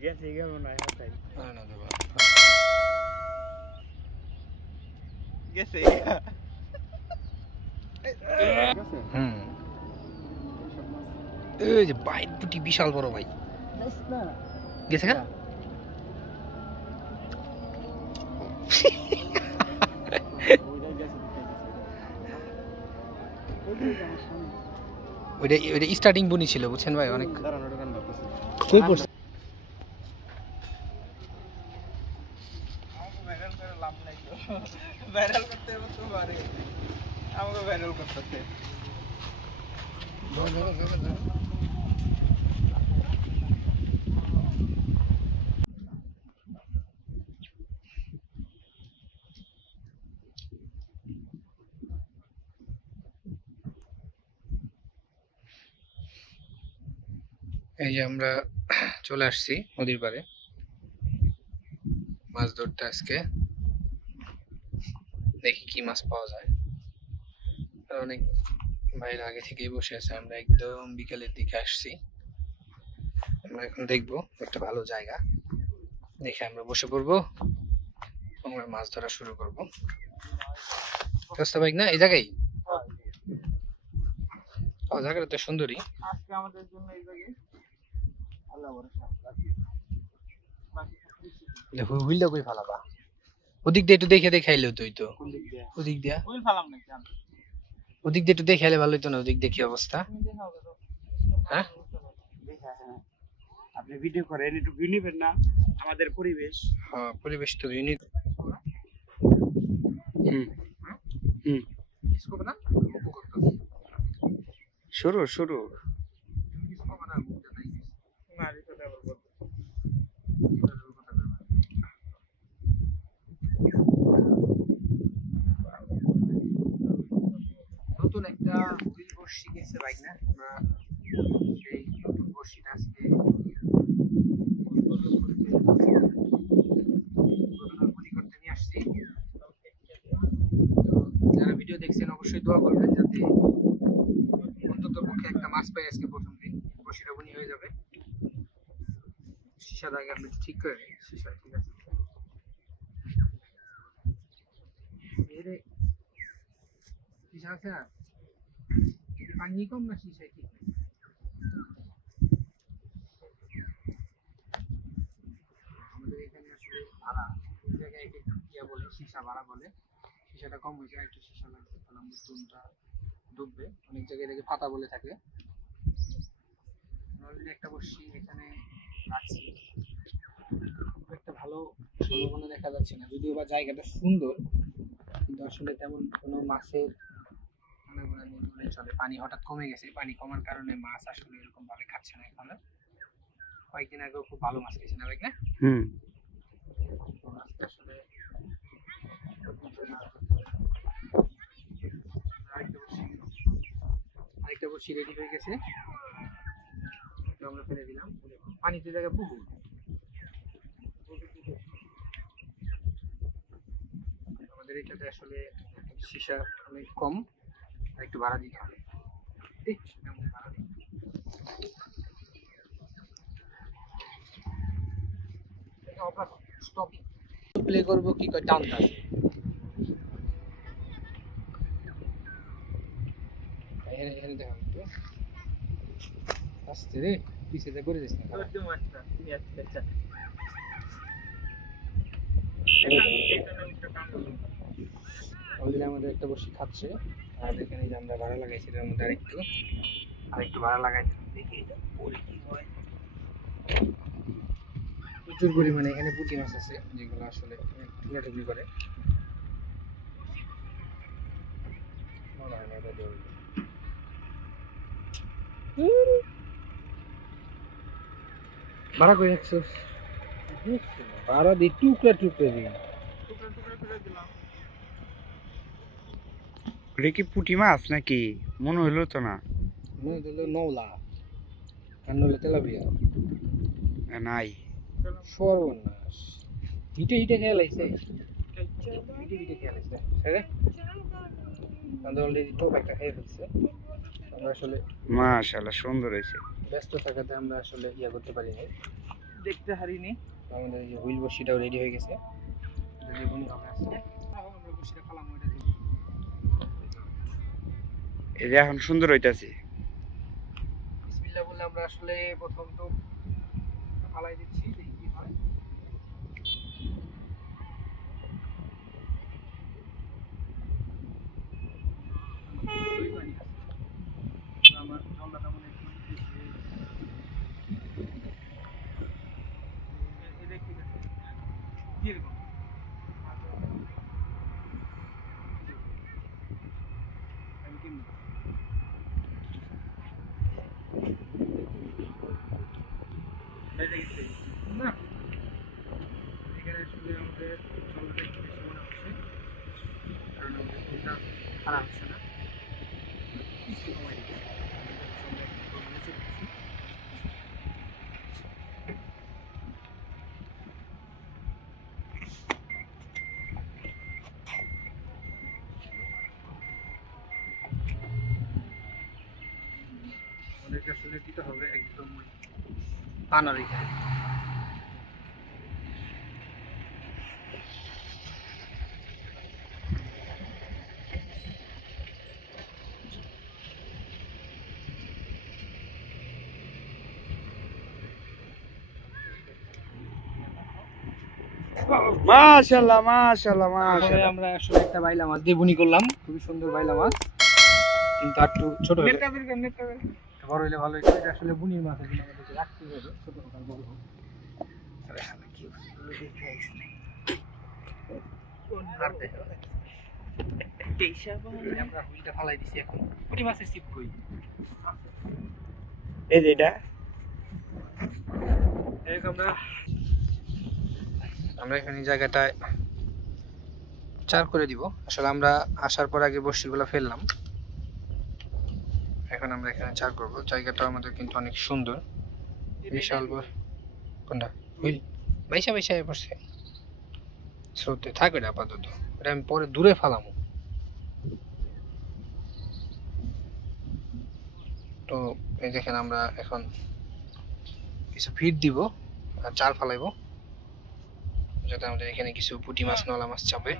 গেছে কেমন হয় তাই না দেবা গেছে এই যে বাইট পুটি বিশাল বড় ভাই গেছে না ওইটা স্টার্টিং বুনি ছিল বুঝছেন ভাই অনেক কই পড়ছে ভাইরাল করতে তো পারে আমাকে ভাইরাল করতেছে এই যে আমরা চলে আসছি নদীর পাড়ে মাছ ধরতে আজকে দেখি কি মাছ পাওয়া যায় অনেক ভাইরা আগে থেকেই বসে আছে আমরা একদম বিকেলের দিকে আসছি আমরা এখন দেখবো একটা ভালো জায়গা দেখে আমরা বসে পড়বো আমরা মাছ ধরা শুরু করবো বাইক না এই জায়গায় জায়গাটা তো সুন্দরী আজকে আমাদের জন্য এই জায়গায় আল্লাহ দেখো হুইলটা কই ফালাবা ওদিক দিয়ে একটু দেখে দেখাইলেও তুই তো ওদিক দিয়া হুইল ফালাম না কেন ওদিক দিয়ে একটু দেখাইলে ভালো হতো না ওদিক দিয়ে কি অবস্থা হ্যাঁ আপনি ভিডিও করেন একটু ভিউ নিবেন না আমাদের পরিবেশ হ্যাঁ পরিবেশ তো ইউনিক শুরু শুরু নতুন একটা হুইল বর্ষি গেছে বাইক না আমরা সেই নতুন বর্ষিটা আজকে করতে নিয়ে আসছি যারা ভিডিও দেখছেন অবশ্যই দোয়া করবেন যাতে অন্তত পক্ষে একটা মাছ পাই আজকে প্রথম দিন বর্ষিটা বুনি হয়ে যাবে সীসার আগে আমি ঠিক করে নিই সীসা ঠিক আছে সীসা আছে না পানি কম না সীসায় ঠিক আমাদের এখানে আসলে ভাড়া কোন জায়গায় ইয়া বলে সীসা ভাড়া বলে সীসাটা কম হয়েছে একটু সীসা লাগবে তাহলে আমাদের চুনটা ডুববে অনেক জায়গায় দেখে ফাতা বলে থাকে অলরেডি একটা বসছি এখানে রাখছি একটা ভালো সম্ভাবনা দেখা যাচ্ছে না যদিও বা জায়গাটা সুন্দর কিন্তু আসলে তেমন কোনো মাছের মানে চলে পানি হঠাৎ কমে গেছে পানি কমার কারণে মাছ আসলে এরকম ভাবে খাচ্ছে না এখানে কয়েকদিন আগেও খুব ভালো মাছ খেয়েছে না ভাই না আসলে আরেকটা বড়শি রেডি হয়ে গেছে আমরা ফেলে দিলাম পানিতে জায়গা বহু আমাদের এটাতে আসলে সীসা অনেক কম আর একটু ভাড়া দিতে হবে প্লে করবো কি করে টানতে আছে এখানে দেখা একটু আস্তে রে পিছিয়ে করে দিস না অলরেডি আমাদের একটা বসি খাচ্ছে আর এখানে যে আমরা ভাড়া লাগাইছি এটার মধ্যে আরেকটু ভাড়া লাগাই দেখি এটা পরে কি হয় প্রচুর পরিমাণে এখানে পুঁটি মাছ আছে যেগুলো আসলে ঠুকাঠুকি করে ভাড়া করে রাখছো ভাড়া দিয়ে টুকরা টুকরা দিই এটা কি পুঁটি মাছ নাকি মনে হইলো তো না মনে হলো নওলা আর নইলে তেলাপিয়া নাই সর্বনাশ হিটে হিটে খেয়ে লাইছে হিটে হিটে খেয়ে লাইছে সেরে আমাদের অলরেডি টপ একটা খেয়ে ফেলছে আমরা আসলে মাশাআল্লাহ সুন্দর হয়েছে ব্যস্ত থাকাতে আমরা আসলে ইয়া করতে পারি নাই দেখতে হারিনি। আমাদের এই যে হুইল বসিটাও রেডি হয়ে গেছে, যদি বুনি হবে আজকে আমরা বসিটা ফালাম ওইটা থেকে। এই যে এখন সুন্দর হইতাছে। বিসমিল্লাহ বলে আমরা আসলে প্রথম তো ফালাই দিচ্ছি, দেখি কি হয়। আমার জলটা মনে একটু যেরকম না, এখানে আসলে আমাদের জলটা একটু বেশি মনে হচ্ছে, কারণ আমাদের ফুলটা খারাপ হচ্ছে না। একটু কমাই দিচ্ছি। আমাদেরকে আসলে দিতে হবে একদম পানার এখানে। মাশাআল্লাহ মাশাআল্লাহ তারপরে মাশাআল্লাহ। আমরা আসলে একটা বাইলা মাছ দিয়ে বুনি করলাম, খুবই সুন্দর বাইলা মাছ, কিন্তু আর একটু ছোট হলে নেটটা বের কর, নেটটা বের কর। বড় হলে ভালো হতো। এটা আসলে বুনির মাছ, এগুলো আমাদেরকে রাখতে হবে, ছোট হোক আর বড় হোক। তবে হালে কি অবস্থা, এগুলো দেখে আইছি না। আর দেখো, আমরা হুইলটা ফালাই দিছি এখন। পুঁটি মাছের ছিপ কই? এই যে এটা এরকম আমরা এখানে জায়গাটায় চার করে দিব। আসলে আমরা আসার পর আগে বর্ষিগুলো ফেললাম, এখন আমরা এখানে চার করব। জায়গাটা আমাদের কিন্তু অনেক সুন্দর, বিশাল বড়। কোনটা হুইল বাইসা বাইসা পড়ছে, স্রোতে থাক এটা আপাতত, এটা আমি পরে দূরে ফালামো। তো এই দেখেন আমরা এখন কিছু ফিড দিব আর চার ফালাইবো, যাতে আমাদের এখানে কিছু পুঁটি মাছ নলা মাছ চাপে।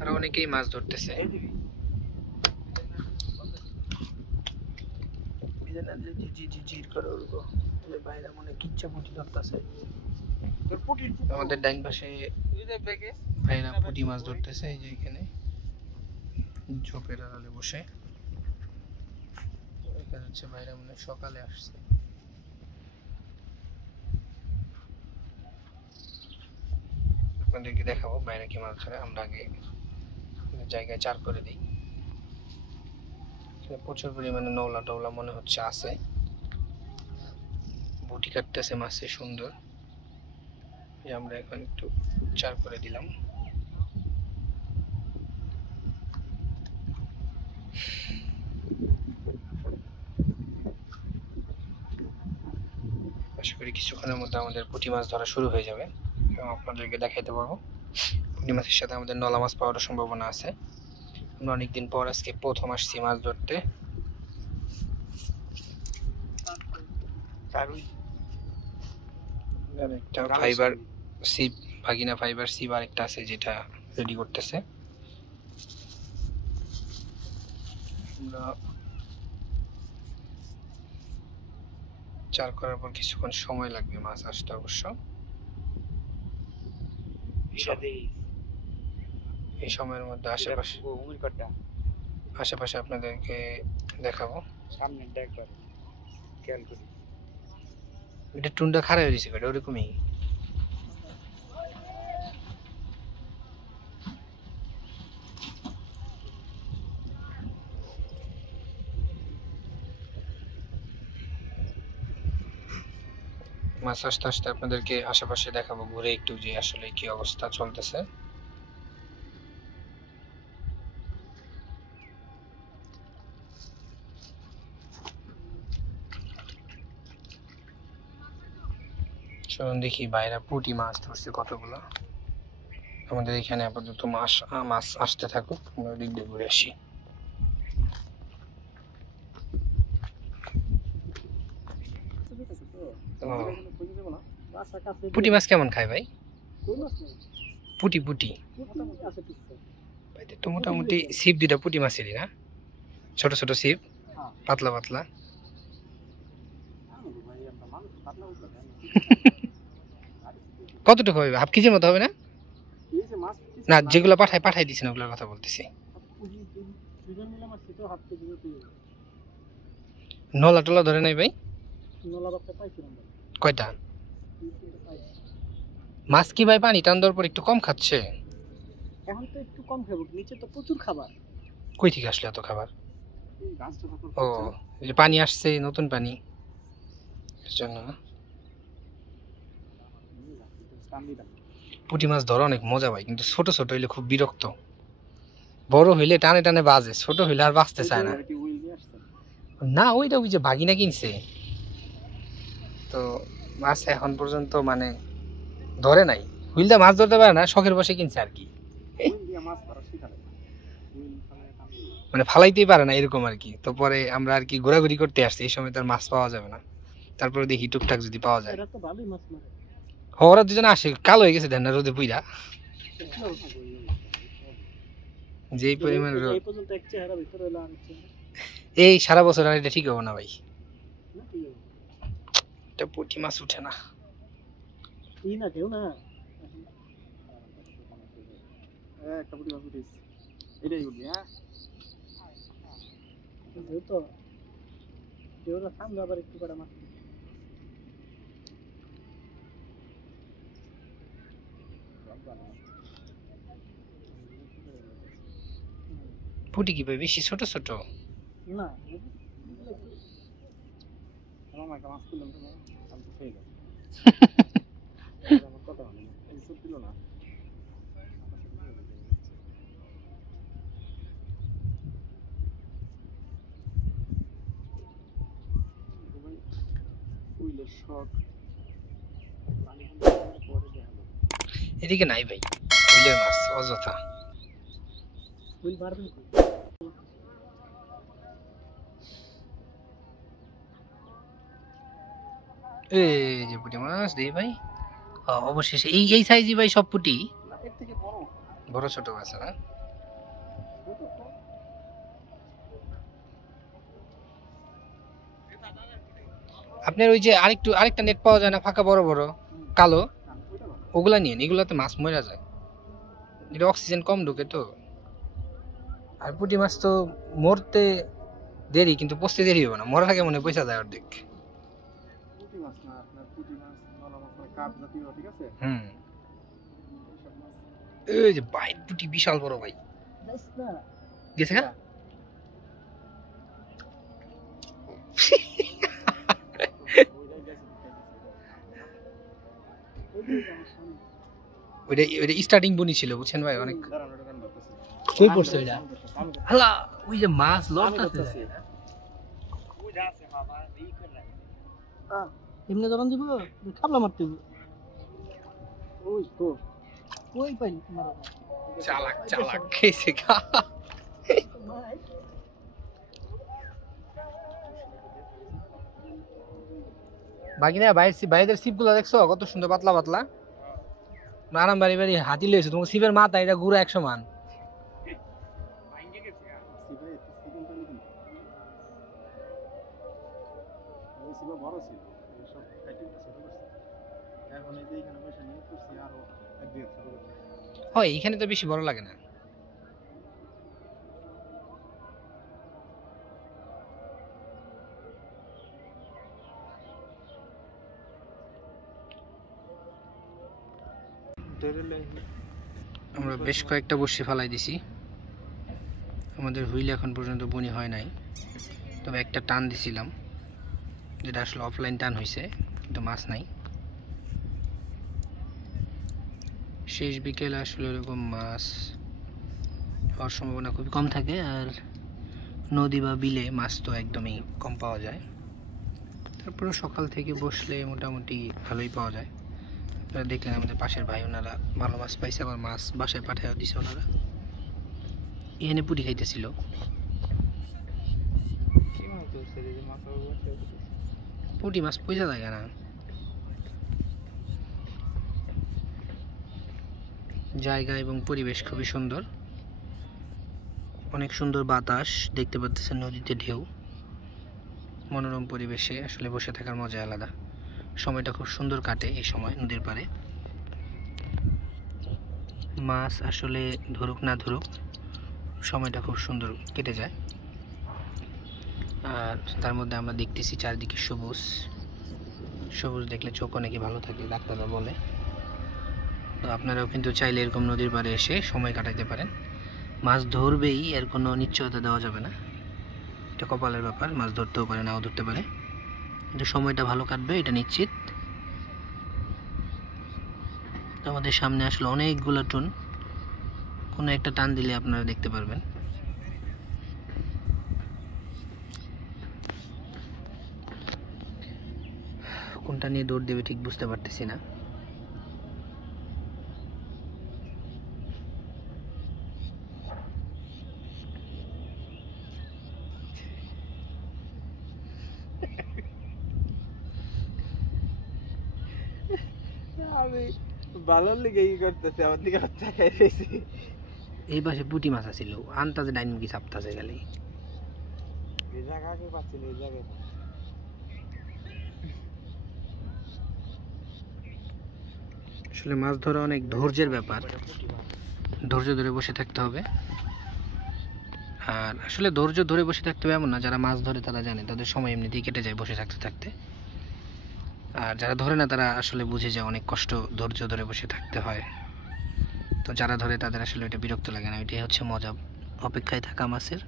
আর অনেকেই মাছ ধরতেছে। আমাদের ডাইন পাশে ভাইরা পুঁটি মাছ ধরতেছে, এই যে এখানে ঝোপের আড়ালে বসে। এখানে হচ্ছে ভাইরা মনে হয় সকালে আসছে। আপনাদেরকে দেখাবো বাইরে কি মাছ ধরে। আমরা আগে জায়গায় চার করে দিই। প্রচুর পরিমাণে নৌলা টৌলা মনে হচ্ছে আছে, বটি কাটতেছে মাছে সুন্দর। আমরা এখন একটু চার করে দিলাম। আশা করি কিছুক্ষণের মধ্যে আমাদের পুঁটি মাছ ধরা শুরু হয়ে যাবে এবং আপনাদেরকে দেখাইতে পারবো। পুঁটি মাছের সাথে আমাদের নলা মাছ পাওয়ার সম্ভাবনা আছে। আমরা অনেকদিন পর আজকে প্রথম আসছি মাছ ধরতে। একটা ফাইবার সিপ, ভাগিনা ফাইবার সিপ আরেকটা আছে যেটা রেডি করতেছে। আমরা চার করার পর কিছুক্ষণ সময় লাগবে মাছ আসতে অবশ্য। এই সময়ের মধ্যে আশেপাশে আপনাদেরকে দেখাবো। এটা টুনটা খারাপ হয়ে গেছে, ওরকমই। মাছ আস্তে আস্তে আপনাদেরকে আশেপাশে দেখাবো ঘুরে একটু, যে আসলে কি অবস্থা চলতেছে। চলুন দেখি বাইরে পুঁটি মাছ ধরছে কতগুলো। আমাদের এখানে আপাতত মাছ আসতে থাকুক, আমরা দিক দিয়ে ঘুরে আসি। পুঁটি মাছ কেমন খায় ভাই? পুঁটি তো মোটামুটি ছিপ দুটা পুঁটি মাছেরই না, ছোট ছোট ছিপ, পাতলা পাতলা। কতটুকু হবে? হাফ কেজির মতো হবে না? না, যেগুলো পাঠাই দিচ্ছেন ওগুলোর কথা বলতেছি। নলা টলা ধরে নাই ভাই? কয়টা মাছ কি ভাই পানি টান দেওয়ার পর একটু কম খাচ্ছে? এখন তো একটু কম খাবো, নিচে তো প্রচুর খাবার। কই থেকে আসলে এত খাবার? ও, এই যে পানি আসছে, নতুন পানি, এর জন্য না? পুঁটি মাছ ধরা অনেক মজা ভাই, কিন্তু ছোট ছোট হইলে খুব বিরক্ত। বড় হইলে টানে টানে বাজে, ছোট হইলে আর বাঁচতে চায় না। না, ওইটা ওই যে ভাগিনা কিনছে তো, মাছ এখন পর্যন্ত মানে ধরে নাই। হুইলদা মাছ ধরতে পারে না, শখের বসে কিনছে আর কি, মানে ফালাইতেই পারে না এরকম আর কি। তো পরে আমরা আর কি ঘোরাঘুরি করতে আসছি, এই সময় তার মাছ পাওয়া যাবে না, তারপরে দেখি টুকটাক যদি পাওয়া যায়। ওরা দুজনে আসে, কালো হয়ে গেছে দেন না রোদে পুইরা, যেই পরিমাণ রোদ। এই সারা বছর আর এটা ঠিক হবো না ভাই, এটা পুঁটি মাছ উঠে না। পুঁটি কি ভাই বেশি ছোট ছোট? না, এদিকে নাই ভাই হুইলের মাছ, অযথা। এই যে পুঁটি মাছ দেই ভাই, অবশেষে এই সাইজই ভাই সব পুঁটি, বড় ছোট আছে না? আপনার ওই যে আরেকটা নেট পাওয়া যায় না, ফাঁকা বড় বড় কালো, ওগুলা নিয়ে, এগুলাতে মাছ মরা যায়, এটা অক্সিজেন কম ঢুকে তো। আর পুঁটি মাছ তো মরতে দেরি, কিন্তু পচতে দেরি হবে না, মরার আগে মনে পয়সা যায় অর্ধেক। এই যে বাইট পুঁটি বিশাল বড় ভাই, গেছে না? ওইটা স্টার্টিং বনি ছিল বুঝছেন ভাই, অনেক কই পড়ছে ওইটা। হালা ওই যে মাছ লড়তাছে, এমনি ধরন দিব, খাবলা মারতে দিব। ওই তো কই পাইল মারা, চালাক খেয়েছে গা। বাকিনা ভাইদের সিপগুলো দেখছো কত সুন্দর পাতলা পাতলা, আরাম বাড়ি বাড়ি হাতি লইছে, তোমার সিপের মাথা এটা গুড়া 100 মান। হয় এখানে তো বেশি বড় লাগে না। আমরা বেশ কয়েকটা বড়শি ফালাই দিছি, আমাদের হুইল এখন পর্যন্ত বনি হয় নাই, তবে একটা টান দিছিলাম যেটা আসলে অফলাইন টান হয়েছে, কিন্তু মাছ নাই। শেষ বিকেলে আসলে এরকম মাছ হওয়ার সম্ভাবনা খুবই কম থাকে, আর নদী বা বিলে মাছ তো একদমই কম পাওয়া যায়। তারপরে সকাল থেকে বসলে মোটামুটি ভালোই পাওয়া যায়। দেখলেন আমাদের পাশের ভাই, ওনারা ভালো মাছ পাইছে, আবার মাছ বাসায় পাঠাইয়া দিছে ওনারা। এখানে পুটি খাইতেছিল। কি মনে করছে রে যে মাথার উপর পুটি মাছ পয়সা থাকে না। জায়গা এবং পরিবেশ খুবই সুন্দর, অনেক সুন্দর বাতাস দেখতে পাচ্ছেন, নদীতে ঢেউ, মনোরম পরিবেশে আসলে বসে থাকার মজা আলাদা। সময়টা খুব সুন্দর কাটে এই সময় নদীর পাড়ে। মাছ আসলে ধরুক না ধরুক, সময়টা খুব সুন্দর কেটে যায়। আর তার মধ্যে আমরা দেখতেছি চারদিকে সবুজ। সবুজ দেখলে চোখ অনেকে ভালো থাকে, ডাক্তাররা বলে। তো আপনারাও কিন্তু চাইলে এরকম নদীর পাড়ে এসে সময় কাটাতে পারেন। মাছ ধরবেই, এর কোনো নিশ্চয়তা দেওয়া যাবে না, এটা কপালের ব্যাপার। মাছ ধরতেও পারে, নাও ধরতে পারে, কিন্তু সময়টা ভালো কাটবে এটা নিশ্চিত। আমাদের সামনে আসলে অনেকগুলো টুন, কোনো একটা টান দিলে আপনারা দেখতে পারবেন। কোনটা নিয়ে দৌড় দেবে ঠিক বুঝতে পারতেছি না। আমি ভালো লেগে ই করতেছে, আমার দিকে তাকাই রয়েছি। এই পাশে পুঁটি মাছ আছিল, আনতাছে ডাইন কি চাপতাছে খালি। এই জায়গাকে পাচ্ছিল, এই জায়গায় আসলে মাছ ধরা অনেক ধৈর্যের ব্যাপার, ধৈর্য ধরে বসে থাকতে হবে। আর আসলে ধৈর্য ধরে বসে থাকতে হবে এমন না, যারা মাছ ধরে তারা জানে তাদের সময় এমনিতেই কেটে যায় বসে থাকতে থাকতে। আর যারা ধরে না তারা আসলে বুঝে যায় অনেক কষ্ট ধৈর্য ধরে বসে থাকতে হয়। তো যারা ধরে তাদের আসলে এটা বিরক্ত লাগে না, এটাই হচ্ছে মজা, অপেক্ষায় থাকা মাছের।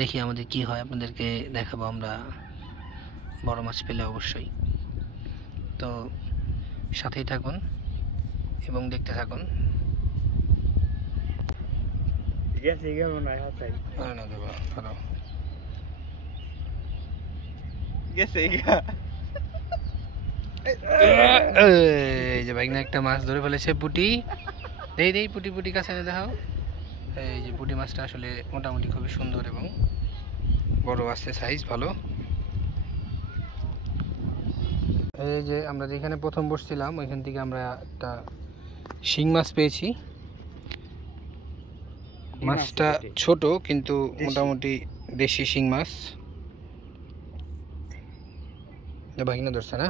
দেখি আমাদের কি হয়, আপনাদেরকে দেখাবো আমরা বড় মাছ পেলে অবশ্যই। তো সাথেই থাকুন এবং দেখতে থাকুন। গেছে মনে হয় হাতাই না দেবো ভালো গেছে এই যে বাইক না একটা মাছ ধরে ফেলেছে, পুটি। দেই দেই পুটি, পুটি কাছে এনে দেখাও। এই যে পুটি মাছটা আসলে মোটামুটি খুবই সুন্দর এবং বড় আছে, সাইজ ভালো। এই যে আমরা যেখানে প্রথম বসছিলাম ওইখান থেকে আমরা একটা শিং মাছ পেয়েছি। মাছটা ছোট কিন্তু মোটামুটি দেশি শিং মাছ। ভাগিনা ধরছে না?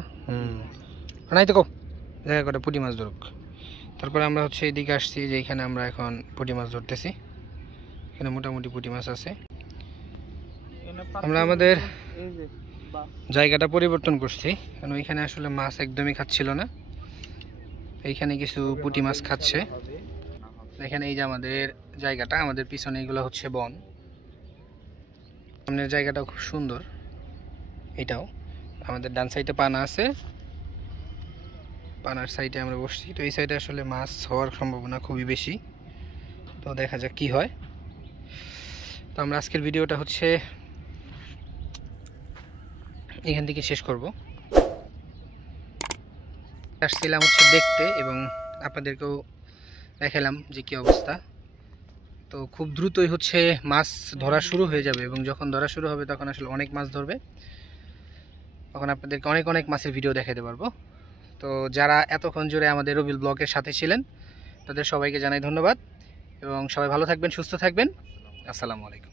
নাই তো কো জায়গা করে পুঁটি মাছ ধরুক। তারপরে আমরা হচ্ছে এদিকে আসছি, যে এখানে আমরা এখন পুঁটি মাছ ধরতেছি। এখানে মোটামুটি পুঁটি মাছ আছে। আমরা আমাদের জায়গাটা পরিবর্তন করছি, কারণ ওইখানে আসলে মাছ একদমই খাচ্ছিল না, এইখানে কিছু পুঁটি মাছ খাচ্ছে। এখানে এই যে আমাদের জায়গাটা, আমাদের পিছনে এগুলো হচ্ছে বন। সামনের জায়গাটাও খুব সুন্দর। এটাও আমাদের ডান সাইডে পানা আছে, পানার সাইডে আমরা বসছি। তো এই সাইডে আসলে মাছ হওয়ার সম্ভাবনা খুবই বেশি, তো দেখা যাক কি হয়। তো আমরা আজকের ভিডিওটা হচ্ছে এখান থেকে শেষ করব। আসছিলাম হচ্ছে দেখতে এবং আপনাদেরকেও দেখালাম যে কি অবস্থা। তো খুব দ্রুতই হচ্ছে মাছ ধরা শুরু হয়ে যাবে, এবং যখন ধরা শুরু হবে তখন আসলে অনেক মাছ ধরবে, তখন আপনাদেরকে অনেক অনেক মাছের ভিডিও দেখাতে পারবো। তো যারা এতক্ষণ জুড়ে আমাদের রবিল ব্লগের সাথে ছিলেন তাদের সবাইকে জানাই ধন্যবাদ, এবং সবাই ভালো থাকবেন, সুস্থ থাকবেন। আসসালামু আলাইকুম।